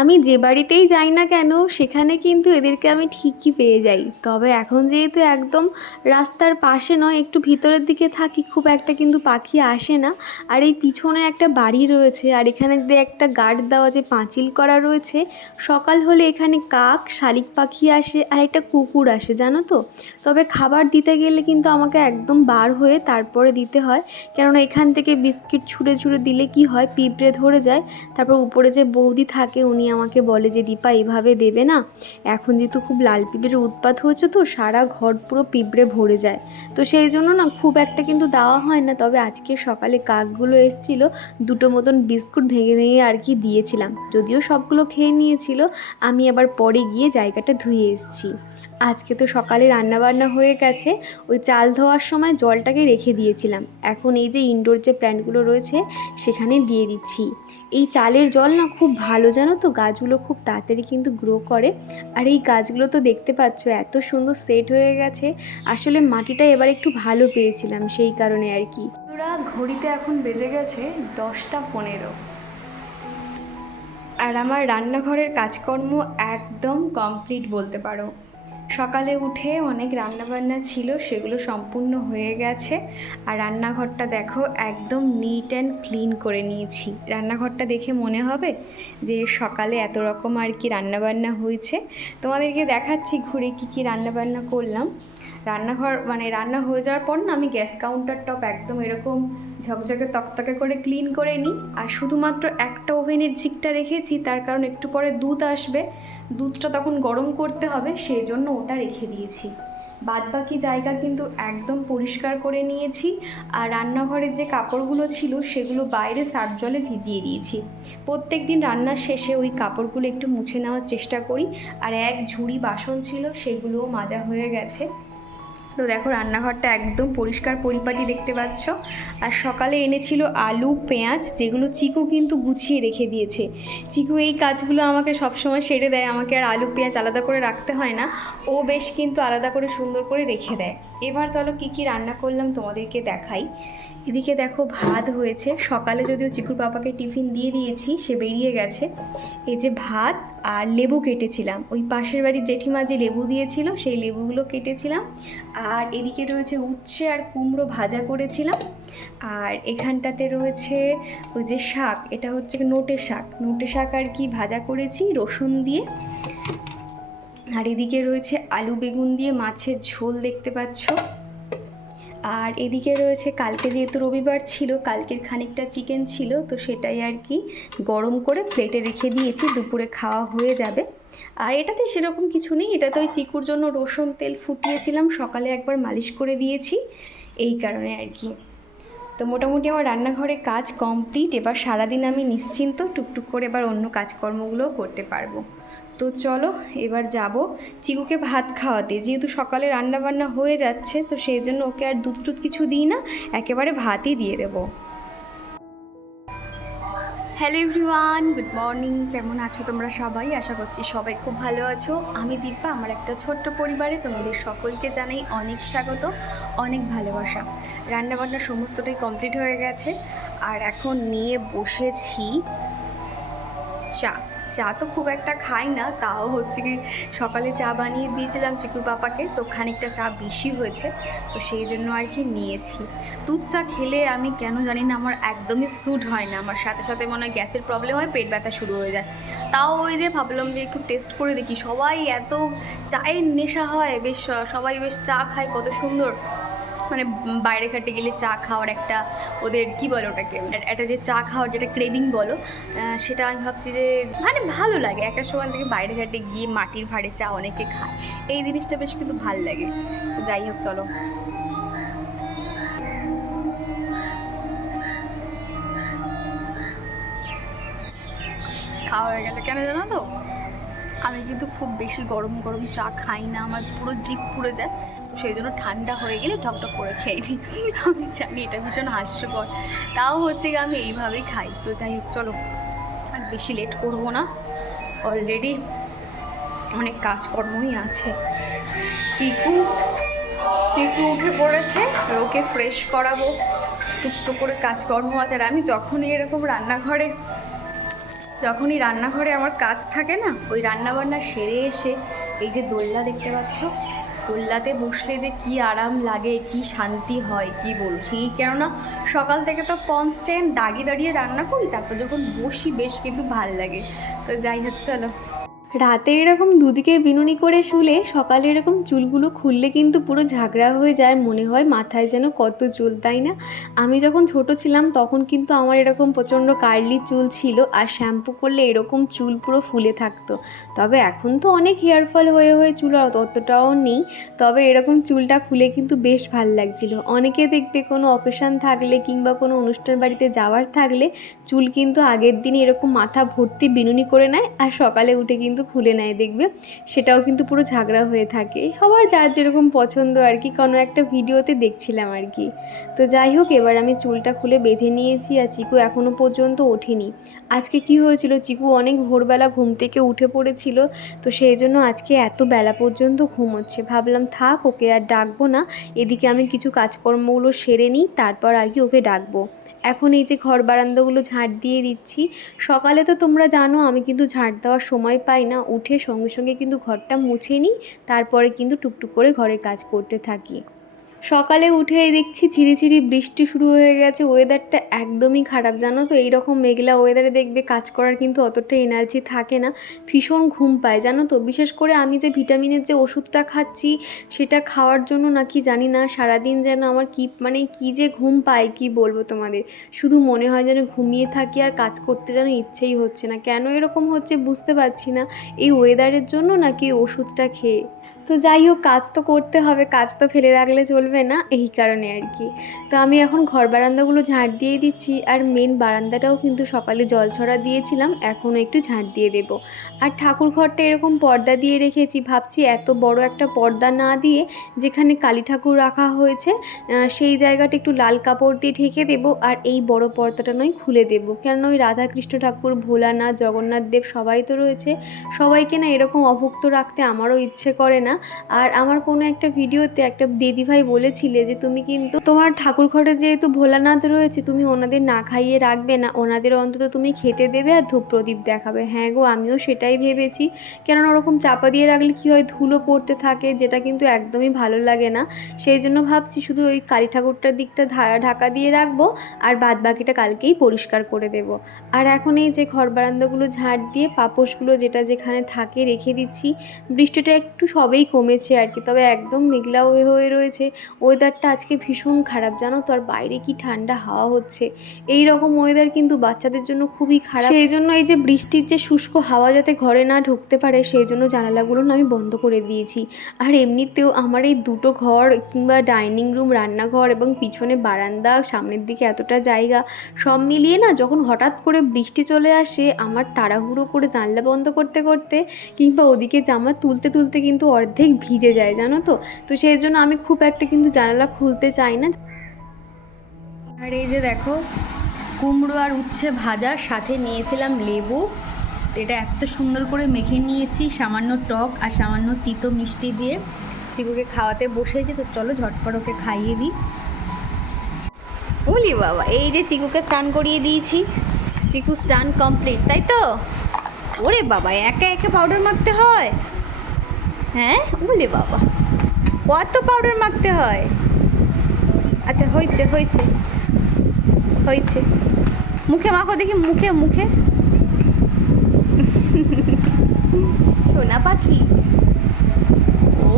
আমি যে বাড়িতেই যাই না কেন, সেখানে কিন্তু এদেরকে আমি ঠিকই পেয়ে যাই। তবে এখন যেহেতু একদম রাস্তার পাশে নয়, একটু ভিতরের দিকে থাকি, খুব একটা কিন্তু পাখি আসে না। আর এই পিছনে একটা বাড়ি রয়েছে, আর এখানে যে একটা গার্ড দেওয়া যে পাঁচিল করা রয়েছে। সকাল হলে এখানে কাক, শালিক পাখি আসে, আর একটা কুকুর আসে, জানো তো? তবে খাবার দিতে গেলে কিন্তু আমাকে একদম বার হয়ে তারপরে দিতে হয়। কেননা এখান থেকে বিস্কিট ছুঁড়ে ছুঁড়ে দিলে কি হয়, পিঁপড়ে ধরে যায়। তারপর উপরে যে বৌদি থাকে উনি আমাকে বলে যে, দীপা এইভাবে দেবে না। এখন যেহেতু খুব লাল পিঁপড়ের উৎপাত হয়েছে তো, সারা ঘর পুরো পিঁপড়ে ভরে যায়। তো সেই জন্য না, খুব একটা কিন্তু দেওয়া হয় না। তবে আজকে সকালে কাকগুলো এসেছিল, দুটো মতন বিস্কুট ভেঙে ভেঙে আর কি দিয়েছিলাম। যদিও সবগুলো খেয়ে নিয়েছিল, আমি আবার পরে গিয়ে জায়গাটা ধুয়ে এসেছি। আজকে তো সকালে রান্নাবান্না হয়ে গেছে। ওই চাল ধোয়ার সময় জলটাকে রেখে দিয়েছিলাম। এখন এই যে ইনডোর যে প্ল্যান্টগুলো রয়েছে, সেখানে দিয়ে দিচ্ছি। এই চালের জল না খুব ভালো, জানো তো? গাছগুলো খুব তাড়াতাড়ি কিন্তু গ্রো করে। আর এই গাছগুলো তো দেখতে পাচ্ছ, এত সুন্দর সেট হয়ে গেছে। আসলে মাটিটা এবার একটু ভালো পেয়েছিলাম, সেই কারণে আর কি। ওরা ঘড়িতে এখন বেজে গেছে দশটা পনেরো। আর আমার রান্নাঘরের কাজকর্ম একদম কমপ্লিট বলতে পারো। সকালে উঠে অনেক রান্নাবান্না ছিল, সেগুলো সম্পূর্ণ হয়ে গেছে। আর রান্নাঘরটা দেখো, একদম নিট অ্যান্ড ক্লিন করে নিয়েছি। রান্নাঘরটা দেখে মনে হবে যে সকালে এত রকম আর কি রান্নাবান্না হয়েছে। তোমাদেরকে দেখাচ্ছি ঘুরে কী কী রান্নাবান্না করলাম। রান্নাঘর মানে রান্না হয়ে যাওয়ার পর না আমি গ্যাস কাউন্টার টপ একদম এরকম ঝকঝকে তকতকে করে ক্লিন করে নিই। আর শুধুমাত্র একটা ওভেনের ঝিকটা রেখেছি, তার কারণ একটু পরে দুধ আসবে। দুধটা তখন গরম করতে হবে, সেই জন্য ওটা রেখে দিয়েছি। বাদবাকি জায়গা কিন্তু একদম পরিষ্কার করে নিয়েছি। আর রান্নাঘরের যে কাপড়গুলো ছিল, সেগুলো বাইরে সার্ফ জলে ভিজিয়ে দিয়েছি। প্রত্যেক দিন রান্নার শেষে ওই কাপড়গুলো একটু মুছে নেওয়ার চেষ্টা করি। আর এক ঝুড়ি বাসন ছিল, সেগুলোও মাজা হয়ে গেছে। তো দেখো রান্নাঘরটা একদম পরিষ্কার পরিপাটি দেখতে পাচ্ছ। আর সকালে এনেছিল আলু, পেঁয়াজ, যেগুলো চিকু কিন্তু গুছিয়ে রেখে দিয়েছে। চিকু এই কাজগুলো আমাকে সবসময় সেরে দেয়। আমাকে আর আলু, পেঁয়াজ আলাদা করে রাখতে হয় না। ও বেশ কিন্তু আলাদা করে সুন্দর করে রেখে দেয়। এবার চলো কী কী রান্না করলাম তোমাদেরকে দেখাই। এদিকে দেখো ভাত হয়েছে। সকালে যদিও চিকুর পাপাকে টিফিন দিয়ে দিয়েছি, সে বেরিয়ে গেছে। এই যে ভাত আর লেবু কেটেছিলাম। ওই পাশের বাড়ির জেঠিমা যে লেবু দিয়েছিল, সেই লেবুগুলো কেটেছিলাম। আর এদিকে রয়েছে উচ্ছে আর কুমড়ো ভাজা করেছিলাম। আর এখানটাতে রয়েছে ওই যে শাক, এটা হচ্ছে নোটে শাক। নোটে শাক আর কি ভাজা করেছি, রসুন দিয়ে। আর এদিকে রয়েছে আলু বেগুন দিয়ে মাছের ঝোল দেখতে পাচ্ছ। আর এদিকে রয়েছে, কালকে যেহেতু রবিবার ছিল, কালকের খানিকটা চিকেন ছিল, তো সেটাই আর কি গরম করে প্লেটে রেখে দিয়েছি, দুপুরে খাওয়া হয়ে যাবে। আর এটাতে সেরকম কিছু নেই, এটা তো ওই চিকুর জন্য রসুন তেল ফুটিয়েছিলাম, সকালে একবার মালিশ করে দিয়েছি, এই কারণে আর কি। তো মোটামুটি আমার রান্নাঘরে কাজ কমপ্লিট এবার সারাদিন আমি নিশ্চিন্ত টুকটুক করে এবার অন্য কাজকর্মগুলোও করতে পারব। তো চলো, এবার যাব। চিকুকে ভাত খাওয়াতে। যেহেতু সকালে রান্না বান্না হয়ে যাচ্ছে, তো সেই জন্য ওকে আর দুধ টুধ কিছু দিই না, একেবারে ভাতই দিয়ে দেবো। হ্যালো এভরিওয়ান গুড মর্নিং কেমন আছো তোমরা সবাই? আশা করছি সবাই খুব ভালো আছো। আমি দীপা, আমার একটা ছোট্ট পরিবারে তোমাদের সকলকে জানাই অনেক স্বাগত, অনেক ভালোবাসা। রান্নাবান্না সমস্তটাই কমপ্লিট হয়ে গেছে। আর এখন নিয়ে বসেছি চা। চা তো খুব একটা খাই না, তাও হচ্ছে কি সকালে চা বানিয়ে দিয়েছিলাম চিকুর পাপাকে, তো খানিকটা চা বেশি হয়েছে, তো সেই জন্য আর কি নিয়েছি। দুধ চা খেলে আমি কেন জানি না আমার একদমই স্যুট হয় না, আমার সাথে সাথে মনে হয় গ্যাসের প্রবলেম হয়, পেট ব্যথা শুরু হয়ে যায়। তাও ওই যে ভাবলাম যে একটু টেস্ট করে দেখি, সবাই এত চায়ের নেশা হয়, বেশ, সবাই বেশ চা খায়, কত সুন্দর। মানে বাইরে ঘাটে গেলে চা খাওয়ার একটা ওদের কি বলে ওটাকে? একটা যে চা খাওয়ার যেটা ক্রেভিং বলো সেটা আমি ভাবছি যে মানে ভালো লাগে। একটা সময় থেকে বাইরে ঘাটে গিয়ে মাটির ভাড়ে চা অনেকে খায়। এই জিনিসটা বেশ কিন্তু ভালো লাগে। যাই হোক, চলো। খাওয়া হয়ে গেলে কেন জানো তো? আমি কিন্তু খুব বেশি গরম গরম চা খাই না। আমার পুরো জিভ পুড়ে যায়। সেই জন্য ঠান্ডা হয়ে গেলে ঠকঠক করে খেয়ে নিই। আমি জানি এটা ভীষণ হাস্যকর। তাও হচ্ছে কি আমি এইভাবেই খাই। তো যাই হোক, চলো। আর বেশি লেট করব না। অলরেডি অনেক কাজকর্মই আছে। চিকু চিকু উঠে পড়েছে। ওকে ফ্রেশ করাবো। টুকটুক করে কাজকর্ম আছে। আর আমি যখনই এরকম রান্নাঘরে, যখনই রান্নাঘরে আমার কাজ থাকে না, ওই রান্নাবান্না সেরে এসে এই যে দোলনা দেখতে পাচ্ছ দোলনাতে বসলে যে কি আরাম লাগে, কি শান্তি হয়, কি বলছি? কেননা সকাল থেকে তো কনস্ট্যান্ট দাঁড়িয়ে দাঁড়িয়ে রান্না করি, তারপর যখন বসি বেশ কিন্তু ভালো লাগে। তো যাই হোক, চলো। রাতে এরকম দুদিকে বিনুনি করে শুলে সকালে এরকম চুলগুলো খুললে কিন্তু পুরো ঝাগড়া হয়ে যায়, মনে হয় মাথায় যেন কত চুল, তাই না? আমি যখন ছোট ছিলাম তখন কিন্তু আমার এরকম প্রচণ্ড কার্লি চুল ছিল আর শ্যাম্পু করলে এরকম চুল পুরো ফুলে থাকতো। তবে এখন তো অনেক হেয়ার ফল হয়ে হয়ে চুল অতটাও নেই। তবে এরকম চুলটা খুলে কিন্তু বেশ ভালো লাগছিল। অনেকে দেখবে কোনো অকেশান থাকলে কিংবা কোনো অনুষ্ঠান বাড়িতে যাওয়ার থাকলে চুল কিন্তু আগের দিনে এরকম মাথা ভর্তি বিনুনি করে নেয় আর সকালে উঠে কিন্তু খুলে নেয় দেখবে। সেটাও কিন্তু পুরো ঝাগড়া হয়ে থাকে। সবার যার যেরকম পছন্দ আর কি, কোনো একটা ভিডিওতে দেখছিলাম আর কি। তো যাই হোক, এবার আমি চুলটা খুলে বেঁধে নিয়েছি আর চিকু এখনও পর্যন্ত ওঠেনি। আজকে কি হয়েছিল চিকু? অনেক ভোরবেলা ঘুম থেকে উঠে পড়েছিল, তো সেই জন্য আজকে এত বেলা পর্যন্ত ঘুমোচ্ছে। ভাবলাম, থাক, ওকে আর ডাকবো না। এদিকে আমি কিছু কাজকর্মগুলো সেরে নিই, তারপর আর কি ওকে ডাকবো। এখন এই যে ঘর বারান্দাগুলো ঝাঁট দিয়ে দিচ্ছি, সকালে তো তোমরা জানো আমি কিন্তু ঝাঁট দেওয়ার সময় পাই না, উঠে সঙ্গে সঙ্গে কিন্তু ঘরটা মুছে নিই, তারপরে কিন্তু টুকটুক করে ঘরের কাজ করতে থাকি। সকালে উঠে দেখছি ঝিরিঝিরি বৃষ্টি শুরু হয়ে গেছে ওয়েদারটা একদমই খারাপ, জানো তো? এইরকম মেঘলা ওয়েদারে দেখবে কাজ করার কিন্তু অতটা এনার্জি থাকে না, ভীষণ ঘুম পায়, জানো তো? বিশেষ করে আমি যে ভিটামিনের যে ওষুধটা খাচ্ছি, সেটা খাওয়ার জন্য নাকি জানি না, সারাদিন যেন আমার কি মানে কি যে ঘুম পায়, কি বলব তোমাদের? শুধু মনে হয় যেন ঘুমিয়ে থাকি আর কাজ করতে যেন ইচ্ছেই হচ্ছে না। কেন এরকম হচ্ছে বুঝতে পারছি না, এই ওয়েদারের জন্য নাকি ওষুধটা খেয়ে তো যাই হোক, কাজ তো করতে হবে, কাজ তো ফেলে রাখলে চলবে না, এই কারণে আর কি। তো আমি এখন ঘর বারান্দাগুলো ঝাঁট দিয়ে দিচ্ছি, আর মেন বারান্দাটাও কিন্তু সকালে জল ছড়া দিয়েছিলাম, এখনও একটু ঝাঁট দিয়ে দেবো। আর ঠাকুর ঘরটা এরকম পর্দা দিয়ে রেখেছি, ভাবছি এত বড় একটা পর্দা না দিয়ে যেখানে কালী ঠাকুর রাখা হয়েছে সেই জায়গাটা একটু লাল কাপড় দিয়ে ঢেকে দেবো, আর এই বড় পর্দাটা নয় খুলে দেবো। কেন ওই রাধাকৃষ্ণ ঠাকুর, ভোলানাথ, জগন্নাথ দেব সবাই তো রয়েছে। সবাইকে না এরকম অভুক্ত রাখতে আমারও ইচ্ছে করে না আর আমার কোনো একটা ভিডিওতে একটা দিদিভাই বলেছিলে যে তুমি কিন্তু তোমার ঠাকুর ঘরে যেহেতু ভোলানাথ রয়েছে, তুমি ওনাদের না খাইয়ে রাখবে না। ওনাদের অন্তত তুমি খেতে দেবে আর ধূপ প্রদীপ দেখাবে। হ্যাঁ গো, আমিও সেটাই ভেবেছি। কেননা ওরকম চাপা দিয়ে রাখলে কী হয়, ধুলো পড়তে থাকে, যেটা কিন্তু একদমই ভালো লাগে না। সেই জন্য ভাবছি শুধু ওই কালী ঠাকুরটার দিকটা ঢাকা দিয়ে রাখব আর বাদ বাকিটা কালকেই পরিষ্কার করে দেব। আর এখন এই যে ঘর বারান্দাগুলো ঝাড় দিয়ে, পাপোশগুলো যেটা যেখানে থাকে রেখে দিচ্ছি, বৃষ্টিটা একটু সবেই কমেছে আর কি। তবে একদম মেঘলা হয়ে রয়েছে। ওয়েদারটা আজকে ভীষণ খারাপ। জানো তো, আর বাইরে কি ঠান্ডা হাওয়া হচ্ছে। এই রকম ওয়েদার কিন্তু বাচ্চাদের জন্য খুবই খারাপ। সেই জন্য এই যে বৃষ্টির যে শুষ্ক হাওয়া যাতে ঘরে না ঢুকতে পারে, সেই জন্য জানালাগুলো আমি বন্ধ করে দিয়েছি। আর এমনিতেও আমার এই দুটো ঘর কিংবা ডাইনিং রুম রান্নাঘর এবং পিছনে বারান্দা, সামনের দিকে এতটা জায়গা, সব মিলিয়ে না যখন হঠাৎ করে বৃষ্টি চলে আসে, আমার তাড়াহুড়ো করে জানলা বন্ধ করতে করতে কিংবা ওদিকে জামা তুলতে তুলতে কিন্তু অর্ধেক ভিজে যায়, জানো তো? তো সেই জন্য আমি খুব একটা কিন্তু জানালা খুলতে চাই না। আর এই যে দেখো, কুমড়ো আর উচ্ছে ভাজা, সাথে নিয়েছিলাম লেবু। এটা এত সুন্দর করে মেখে নিয়েছি, সামান্য টক আর সামান্য তিতো মিষ্টি দিয়ে। চিকুকে খাওয়াতে বসেছি, তো চলো ঝটপট ওকে খাইয়ে দিই। বলি বাবা, এই যে চিকুকে স্নান করিয়ে দিয়েছি। চিকু স্নান কমপ্লিট, তাই তো? ওরে বাবা, একা একা পাউডার মাখতে হয়। হ্যাঁ? বলে বাবা। কত পাউডার মাখতে হয়? আচ্ছা হয়েছে হয়েছে। হয়েছে। মুখে মাখো দেখি মুখে মুখে। সোনা পাখি।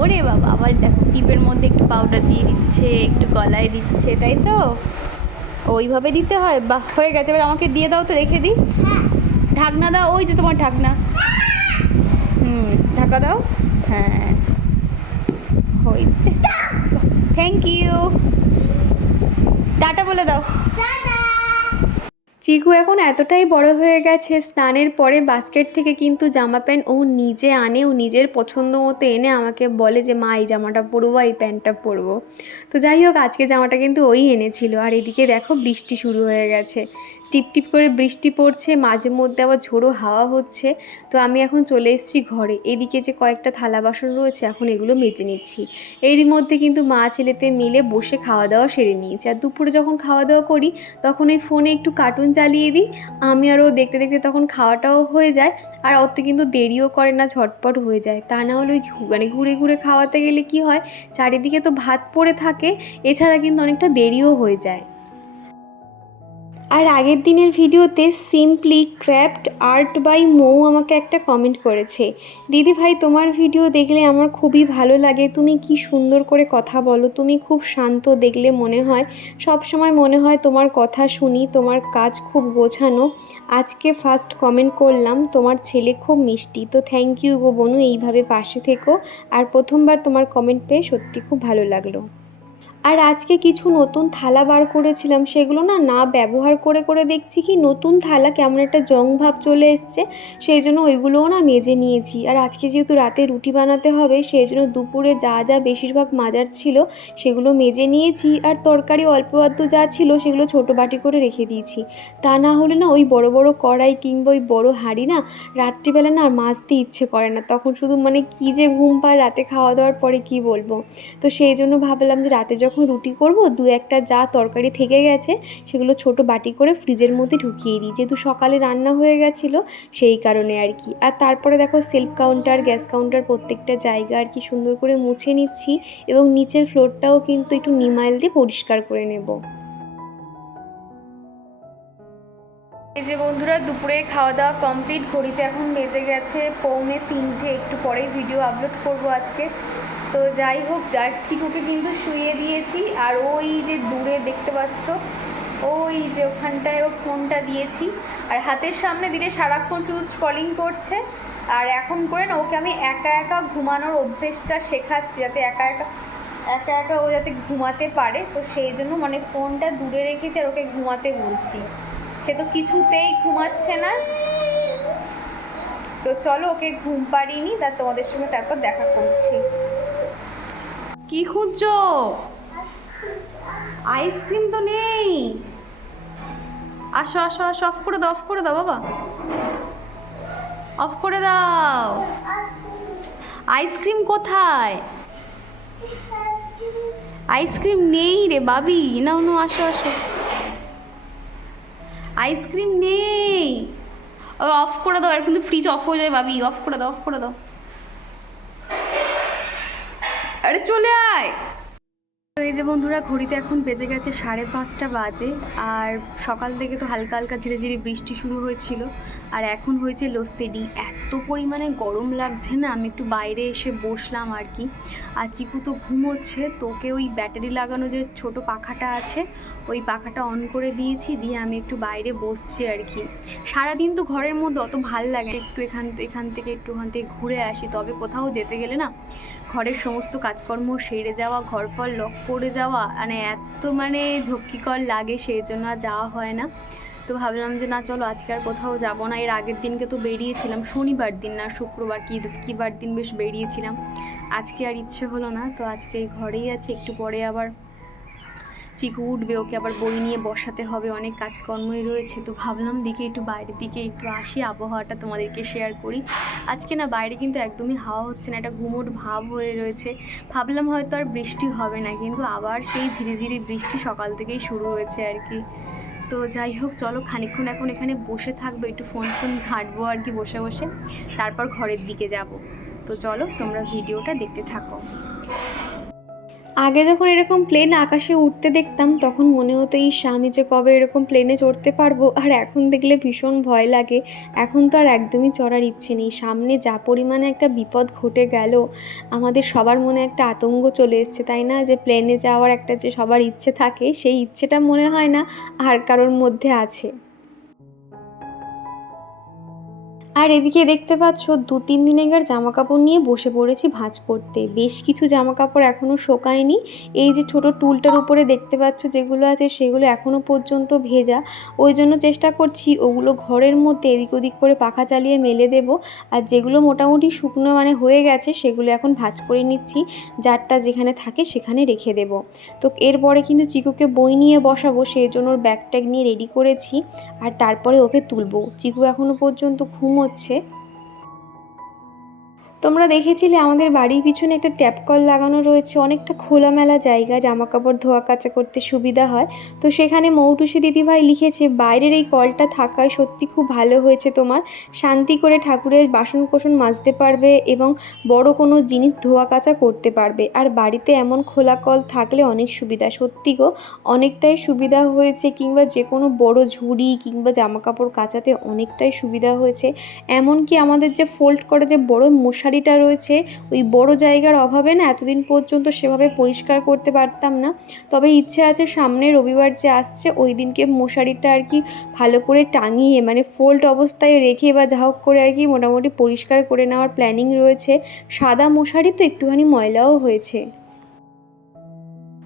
ওরে বাবা আবার দেখো টিপের মধ্যে একটু পাউডার দিয়ে দিচ্ছে একটু গলায় দিচ্ছে তাই তো? ওইভাবে দিতে হয়? বা হয়ে গেছে। এবার আমাকে দিয়ে দাও তো রেখে দিই। ঢাকনা দাও ওই যে তোমার ঢাকনা। হুম ঢাকা দাও। হ্যাঁ। হয়েছে থ্যাংক ইউ টাটা বলে দাও। চিকু এখন এতটাই বড় হয়ে গেছে, স্নানের পরে বাস্কেট থেকে কিন্তু জামা প্যান্ট ও নিজে আনে, ও নিজের পছন্দ মতো এনে আমাকে বলে যে, মা, এই জামাটা পরবো এই প্যান্টটা পরবো। তো যাই হোক, আজকে জামাটা কিন্তু ওই এনেছিল। আর এদিকে দেখো বৃষ্টি শুরু হয়ে গেছে। টিপ টিপ করে বৃষ্টি পড়ছে, মাঝে মধ্যে আবার ঝোড়ো হাওয়া হচ্ছে। তো আমি এখন চলে এসেছি ঘরে। এদিকে যে কয়েকটা থালা বাসন রয়েছে, এখন এগুলো মেজে নিচ্ছি। এরই মধ্যে কিন্তু মা ছেলেতে মিলে বসে খাওয়া দাওয়া সেরে নিয়েছি। আর দুপুরে যখন খাওয়া দাওয়া করি, তখন এই ফোনে একটু কার্টুন চালিয়ে দিই। আমি আরও দেখতে দেখতে তখন খাওয়াটাও হয়ে যায়। আর অত কিন্তু দেরিও করে না, ঝটপট হয়ে যায়। তা না হলে ওই মানে ঘুরে ঘুরে খাওয়াতে গেলে কি হয়? চারিদিকে তো ভাত পড়ে থাকে। এছাড়া কিন্তু অনেকটা দেরিও হয়ে যায়। আর আগের দিনের ভিডিওতে simply craft art by Mou আমাকে একটা কমেন্ট করেছে। দিদি ভাই, তোমার ভিডিও দেখলে আমার খুবই ভালো লাগে। তুমি কি সুন্দর করে কথা বলো। তুমি খুব শান্ত দেখলে মনে হয়। সব সময় মনে হয় তোমার কথা শুনি, তোমার কাজ খুব গোছানো। আজকে ফার্স্ট কমেন্ট করলাম, তোমার ছেলে খুব মিষ্টি। তো থ্যাংক ইউ গো বনু, এইভাবে পাশে থেকো। আর প্রথমবার তোমার কমেন্ট পেয়ে সত্যি খুব ভালো লাগল। আর আজকে কিছু নতুন থালা বার করেছিলাম, সেগুলো না না ব্যবহার করে করে দেখছি কি নতুন থালা কেমন একটা জং ভাব চলে এসছে, সেই জন্য ওইগুলোও না মেজে নিয়েছি। আর আজকে যেহেতু রাতে রুটি বানাতে হবে, সেই জন্য দুপুরে যা যা বেশিরভাগ মাজার ছিল, সেগুলো মেজে নিয়েছি। আর তরকারি অল্প আধটু যা ছিল, সেগুলো ছোটো বাটি করে রেখে দিয়েছি। তা না হলে না ওই বড় বড় কড়াই কিংবা ওই বড় হাঁড়ি না, রাত্রিবেলা না আর মাজতে ইচ্ছে করে না। তখন শুধু মানে কী যে ঘুম পায়, রাতে খাওয়া দাওয়ার পরে কি বলব? তো সেই জন্য ভাবলাম যে রাতে যখন রুটি করব, দু একটা যা তরকারি থেকে গেছে, সেগুলো ছোট বাটি করে ফ্রিজের মধ্যে ঢুকিয়ে দিই। যেহেতু সকালে রান্না হয়ে গেছিল, সেই কারণে আর কি। আর তারপরে দেখো সেলফ কাউন্টার গ্যাস কাউন্টার প্রত্যেকটা জায়গা আর কি সুন্দর করে মুছে নিচ্ছি এবং নিচের ফ্লোরটাও কিন্তু একটু নিমাইল দিয়ে পরিষ্কার করে নেব। এই যে বন্ধুরা, দুপুরে খাওয়া দাওয়া কমপ্লিট ঘড়িতে এখন বেজে গেছে, পৌনে তিনটে, একটু পরেই ভিডিও আপলোড করব আজকে। তো যাই হোক আর চিকুকে কিন্তু শুয়ে দিয়েছি। আর ওই যে দূরে দেখতে পাচ্ছ, ওই যে ওখানটায় ও ফোনটা দিয়েছি। আর হাতের সামনে দিলে সারাক্ষণ শুধু স্ক্রলিং করছে। আর এখন করে না, ওকে আমি একা একা ঘুমানোর অভ্যেসটা শেখাচ্ছি, যাতে একা একা একা একা ও যাতে ঘুমাতে পারে। তো সেই জন্য মানে ফোনটা দূরে রেখেছি আর ওকে ঘুমাতে বলছি। সে তো কিছুতেই ঘুমাচ্ছে না। তো চলো, ওকে ঘুম পাড়িনি তা তোমাদের সঙ্গে তারপর দেখা করছি। কি খুঁজছো? আইসক্রিম তো নেই। আসো আসো আসো অফ করে দাও অফ করে দাও, বাবা। অফ করে দাও। আইসক্রিম কোথায়? আইসক্রিম নেই রে বাবি। নাও নো আসো আসো। আইসক্রিম নেই। অফ করে দাও আর কিন্তু ফ্রিজ অফ হয়ে যায় বাবি। অফ করে দাও অফ করে দাও। আরে চলে আয়। তো এই যে বন্ধুরা, ঘড়িতে এখন বেজে গেছে সাড়ে পাঁচটা বাজে, আর সকাল থেকে তো হালকা হালকা ঝিরে ঝিরে বৃষ্টি শুরু হয়েছিল, আর এখন হয়েছে লোডশেডিং। এত পরিমাণে গরম লাগছে না, আমি একটু বাইরে এসে বসলাম আর কি। আর চিকু তো ঘুমোচ্ছে, তোকে ওই ব্যাটারি লাগানো যে ছোট পাখাটা আছে, ওই পাখাটা অন করে দিয়েছি, দিয়ে আমি একটু বাইরে বসছি আর কি। সারাদিন তো ঘরের মধ্যে অত ভালো লাগে একটু এখান এখান থেকে একটু ওখান থেকে ঘুরে আসি, তবে কোথাও যেতে গেলে না ঘরের সমস্ত কাজকর্ম সেরে যাওয়া, ঘর ফর লক করে যাওয়া মানে এত মানে ঝক্কিকর লাগে সেই জন্য আর যাওয়া হয় না। তো ভাবলাম যে না, চলো আজকে আর কোথাও যাব না। এর আগের দিনকে তো বেরিয়েছিলাম, শনিবার দিন না, শুক্রবার, কি কিবার দিন বেশ বেরিয়েছিলাম। আজকে আর ইচ্ছে হলো না, তো আজকে এই ঘরেই আছি। একটু পরে আবার চিকু উঠবে, ওকে আবার বই নিয়ে বসাতে হবে, অনেক কাজকর্মই রয়েছে। তো ভাবলাম দিকে একটু বাইরের দিকে একটু আসি, আবহাওয়াটা তোমাদেরকে শেয়ার করি। আজকে না বাইরে কিন্তু একদমই হাওয়া হচ্ছে না, একটা গুমোট ভাব হয়ে রয়েছে। ভাবলাম হয়তো আর বৃষ্টি হবে না, কিন্তু আবার সেই ঝিরিঝিরি বৃষ্টি সকাল থেকেই শুরু হয়েছে আর কি। তো যাই হোক, চলো খানিকক্ষণ এখন এখানে বসে থাকব, একটু ফোন ফোন ঘাঁটবো আর কি বসে বসে। তারপর ঘরের দিকে যাব। তো চলো তোমরা ভিডিওটা দেখতে থাকো। আগে যখন এরকম প্লেন আকাশে উঠতে দেখতাম, তখন মনে হতো এই স্বামী যে কবে এরকম প্লেনে চড়তে পারব? আর এখন দেখলে ভীষণ ভয় লাগে। এখন তো আর একদমই চড়ার ইচ্ছে নেই। সামনে যা পরিমাণে একটা বিপদ ঘটে গেল, আমাদের সবার মনে একটা আতঙ্ক চলে এসছে, তাই না? যে প্লেনে যাওয়ার একটা যে সবার ইচ্ছে থাকে, সেই ইচ্ছেটা মনে হয় না আর কারোর মধ্যে আছে। আর এদিকে দেখতে পাচ্ছ দু তিন দিনেকার জামা কাপড় নিয়ে বসে পড়েছি ভাঁজ করতে। বেশ কিছু জামা কাপড় এখনও শোকায়নি। এই যে ছোট টুলটার উপরে দেখতে পাচ্ছ যেগুলো আছে, সেগুলো এখনও পর্যন্ত ভেজা। ওই জন্য চেষ্টা করছি ওগুলো ঘরের মধ্যে এদিক ওদিক করে পাখা চালিয়ে মেলে দেব। আর যেগুলো মোটামুটি শুকনো মানে হয়ে গেছে, সেগুলো এখন ভাঁজ করে নিচ্ছি। যারটা যেখানে থাকে সেখানে রেখে দেব। তো এরপরে কিন্তু চিকুকে বই নিয়ে বসাবো, সেই জন্য ওর ব্যাগ ট্যাগ নিয়ে রেডি করেছি। আর তারপরে ওকে তুলবো। চিকু এখনও পর্যন্ত ঘুমোচ্ছে তোমরা দেখেছিলে আমাদের বাড়ির পিছনে একটা ট্যাপ কল লাগানো রয়েছে। অনেকটা খোলামেলা জায়গা জামা কাপড় ধোয়া কাচা করতে সুবিধা হয়। তো সেখানে মৌটুসি দিদিভাই লিখেছে, বাইরের এই কলটা থাকায় সত্যি খুব ভালো হয়েছে তোমার। শান্তি করে ঠাকুরের বাসন কোসন মাজতে পারবে এবং বড় কোনো জিনিস ধোয়া কাচা করতে পারবে। আর বাড়িতে এমন খোলা কল থাকলে অনেক সুবিধা। সত্যি গো, অনেকটাই সুবিধা হয়েছে কিংবা যে কোনো বড় ঝুড়ি কিংবা জামা কাপড় কাচাতে অনেকটাই সুবিধা হয়েছে। এমনকি আমাদের যে ফোল্ড করা যে বড় মশারিটা রয়েছে, ওই বড় জায়গার অভাবে না এতদিন পর্যন্ত সেভাবে পরিষ্কার করতে পারতাম না। তবে ইচ্ছে আছে সামনে রবিবার যে আসছে, ওই দিনকে মশারিটা আর কি ভালো করে টাঙিয়ে মানে ফোল্ড অবস্থায় রেখে বা যা হোক করে আর কি মোটামুটি পরিষ্কার করে নেওয়ার প্ল্যানিং রয়েছে। সাদা মশারি তো একটুখানি ময়লাও হয়েছে।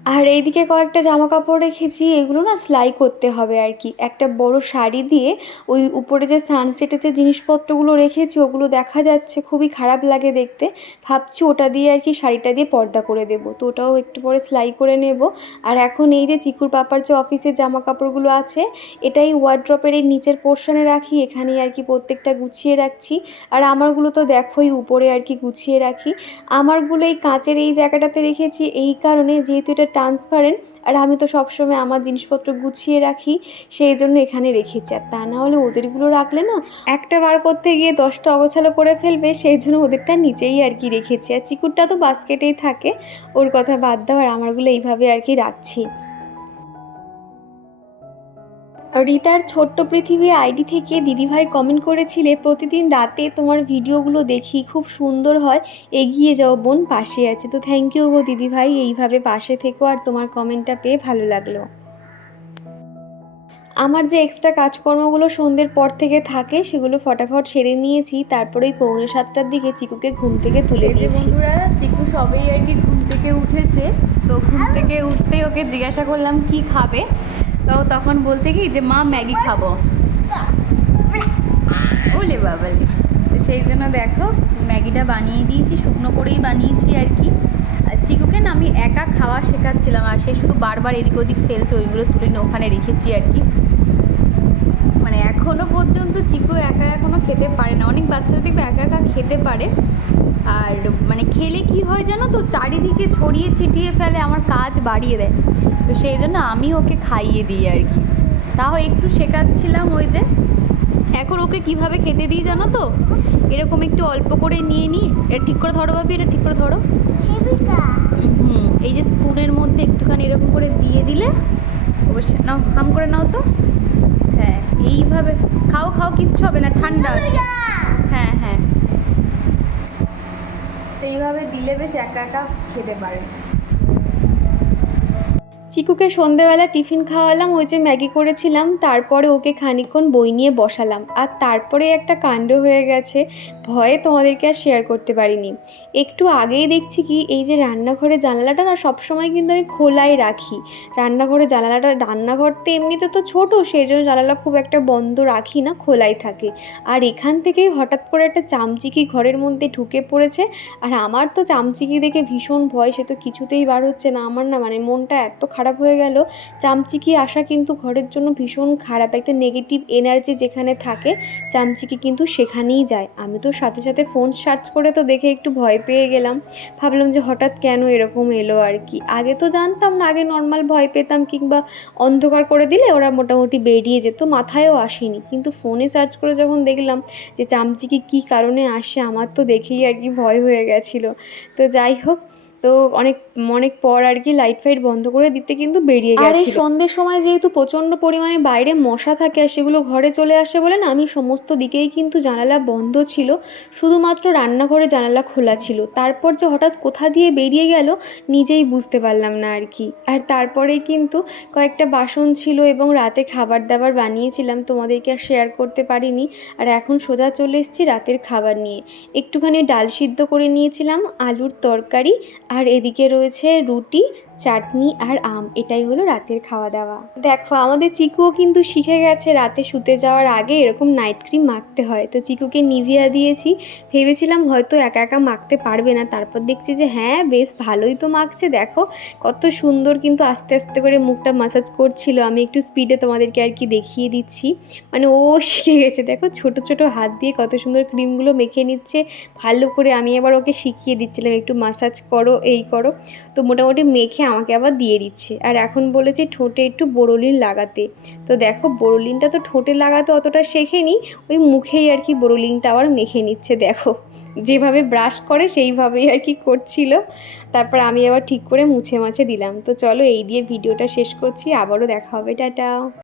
আর এইদিকে কয়েকটা জামা কাপড় রেখেছি, এগুলো না সেলাই করতে হবে আর কি। একটা বড় শাড়ি দিয়ে ওই উপরে যে সানসেটের যে জিনিসপত্রগুলো রেখেছি, ওগুলো দেখা যাচ্ছে, খুবই খারাপ লাগে দেখতে। ভাবছি ওটা দিয়ে আর কি শাড়িটা দিয়ে পর্দা করে দেবো। তো ওটাও একটু পরে সেলাই করে নেব। আর এখন এই যে চিকুর পাপার যে অফিসের জামা কাপড়গুলো আছে, এটাই ওয়ার্ড্রপের এই নিচের পোর্শনে রাখি, এখানেই আর কি প্রত্যেকটা গুছিয়ে রাখছি। আর আমারগুলো তো দেখোই উপরে আর কি গুছিয়ে রাখি। আমারগুলো এই কাঁচের এই জায়গাটাতে রেখেছি, এই কারণে যেহেতু এটা ট্রান্সপারেন্ট আর আমি তো সবসময় আমার জিনিসপত্র গুছিয়ে রাখি, সেই জন্য এখানে রেখেছি। আর তা না হলে ওদেরগুলো রাখলে না, একটা বার করতে গিয়ে দশটা অগোছালো করে ফেলবে, সেই জন্য ওদেরটা নিচেই আর কি রেখেছি। আর চিকুরটা তো বাস্কেটেই থাকে, ওর কথা বাদ দাও, আর আমারগুলো এইভাবে আর কি রাখছি। রিতার ছোট্ট পৃথিবী আইডি থেকে দিদিভাই কমেন্ট করেছিলে প্রতিদিন রাতে তোমার ভিডিওগুলো দেখি খুব সুন্দর হয় এগিয়ে যাও বোন পাশে আছে। তো থ্যাংক ইউ গো দিদিভাই এইভাবে পাশে থেকো আর তোমার কমেন্টটা পেয়ে ভালো লাগল। আমার যে এক্সট্রা কাজকর্মগুলো সন্ধ্যের পর থেকে থাকে সেগুলো ফটাফট সেরে নিয়েছি তারপরে পৌনে সাতটার দিকে চিকুকে ঘুম থেকে তুলে দিয়েছি। বন্ধুরা চিকু সবেই আর কি ঘুম থেকে উঠেছে তো ঘুম থেকে উঠতেই ওকে জিজ্ঞাসা করলাম কি খাবে? তো তখন বলছে কি যে, মা, ম্যাগি খাব। বলে বাবা তো সেই জন্য দেখো, ম্যাগিটা বানিয়ে দিয়েছি, শুকনো করেই বানিয়েছি আর কি। আর চিকুকে না আমি একা খাওয়া শেখাচ্ছিলাম, আর সে শুধু বারবার এদিক ওদিক ফেলছে, ওইগুলো তুলে ওখানে রেখেছি আর কি। এখনও পর্যন্ত চিকু একা এখনও খেতে পারে না। অনেক বাচ্চারা দেখবে একা একা খেতে পারে। আর মানে খেলে কি হয় জানো তো? চারিদিকে ছড়িয়ে ছিটিয়ে ফেলে আমার কাজ বাড়িয়ে দেয়। তো সেই জন্য আমি ওকে খাইয়ে দিই আর কি। তাও একটু শেখাচ্ছিলাম ওই যে এখন ওকে কীভাবে খেতে দিই জানো তো? এরকম একটু অল্প করে নিয়ে নিই এটা ঠিক করে ধরো ভাবি এটা ঠিক করে ধরো। হুম এই যে স্পুনের মধ্যে একটুখানি এরকম করে দিয়ে দিলে অবশ্যই নাও হাম করে নাও তো। হ্যাঁ এইভাবে খাও খাও কিচ্ছু হবে না ঠান্ডা আছে। হ্যাঁ হ্যাঁ। তো এইভাবে দিলে বেশ একা একা খেতে পারে। চিকুকে সন্ধেবেলা টিফিন খাওয়ালাম ওই যে ম্যাগি করেছিলাম তারপরে ওকে খানিকক্ষণ বই নিয়ে বসালাম। আর তারপরে একটা কাণ্ড হয়ে গেছে ভয়ে তোমাদেরকে আর শেয়ার করতে পারিনি। একটু আগেই দেখছি কি, এই যে রান্নাঘরের জানালাটা না সবসময় কিন্তু আমি খোলাই রাখি। রান্নাঘরের জানালাটা রান্নাঘরটা এমনিতে তো ছোট সেই জন্য জানালা খুব একটা বন্ধ রাখি না, খোলাই থাকে। আর এখান থেকেই হঠাৎ করে একটা চামচিকি ঘরের মধ্যে ঢুকে পড়েছে। আর আমার তো চামচিকি দেখে ভীষণ ভয়, সে তো কিছুতেই বার হচ্ছে না। আমার না মানে মনটা এত খারাপ হয়ে গেল, চামচিকি আসা কিন্তু ঘরের জন্য ভীষণ খারাপ। একটা নেগেটিভ এনার্জি যেখানে থাকে, চামচিকি কিন্তু সেখানেই যায়। আমি তো সাথে সাথে ফোন সার্চ করে তো দেখে একটু ভয় পেয়ে গেলাম। ভাবলাম যে হঠাৎ কেন এরকম এলো আর কি। আগে তো জানতাম না, আগে নর্মাল ভয় পেতাম কিংবা অন্ধকার করে দিলে ওরা মোটামুটি বেরিয়ে যেত, মাথায়ও আসেনি। কিন্তু ফোনে সার্চ করে যখন দেখলাম যে চামচিকে কী কারণে আসে, আমার তো দেখেই আর কি ভয় হয়ে গেছিল। তো যাই হোক তো অনেক অনেক পর আর কি লাইট ফাইট বন্ধ করে দিতে কিন্তু বেরিয়ে গেছে আর এই সন্ধ্যের সময় যেহেতু প্রচণ্ড পরিমাণে বাইরে মশা থাকে আর সেগুলো ঘরে চলে আসে বলে না আমি সমস্ত দিকেই কিন্তু জানালা বন্ধ ছিল। শুধুমাত্র রান্নাঘরে জানালা খোলা ছিল। তারপর যে হঠাৎ কোথা দিয়ে বেরিয়ে গেল নিজেই বুঝতে পারলাম না আর কি। আর তারপরেই কিন্তু কয়েকটা বাসন ছিল এবং রাতে খাবার দাবার বানিয়েছিলাম তোমাদেরকে আর শেয়ার করতে পারিনি। আর এখন সোজা চলে এসেছি রাতের খাবার নিয়ে। একটুখানি ডাল সিদ্ধ করে নিয়েছিলাম আলুর তরকারি আর এদিকে রয়েছে রুটি চাটনি আর আম, এটাই হলো রাতের খাওয়া দাওয়া দেখো, আমাদের চিকুও কিন্তু শিখে গেছে রাতে শুতে যাওয়ার আগে এরকম নাইট ক্রিম মাখতে হয়। তো চিকুকে নিভিয়া দিয়েছি, ভেবেছিলাম হয়তো একা একা মাখতে পারবে না। তারপর দেখছি যে হ্যাঁ বেশ ভালোই তো মাখছে। দেখো, কত সুন্দর কিন্তু আস্তে আস্তে করে মুখটা মাসাজ করছিল। আমি একটু স্পিডে তোমাদেরকে আর কি দেখিয়ে দিচ্ছি। মানে ও শিখে গেছে। দেখো, ছোট ছোট হাত দিয়ে কত সুন্দর ক্রিমগুলো মেখে নিচ্ছে। ভালো করে আমি আবার ওকে শিখিয়ে দিচ্ছিলাম, একটু মাসাজ করো, এই করো। তো মোটামুটি মেখে আমাকে আবার দিয়ে দিচ্ছে। আর এখন বলেছে ঠোঁটে একটু বোরোলিন লাগাতে। তো দেখো, বোরোলিনটা তো ঠোঁটে লাগাতে অতটা শেখেনি, ওই মুখেই আর কি বোরোলিনটা আবার মেখে নিচ্ছে, দেখো। যেভাবে ব্রাশ করে, সেইভাবেই আর কি করছিল। তারপর আমি আবার ঠিক করে মুছে মাছে দিলাম। তো চলো, এই দিয়ে ভিডিওটা শেষ করছি। আবারও দেখা হবে, টাটা।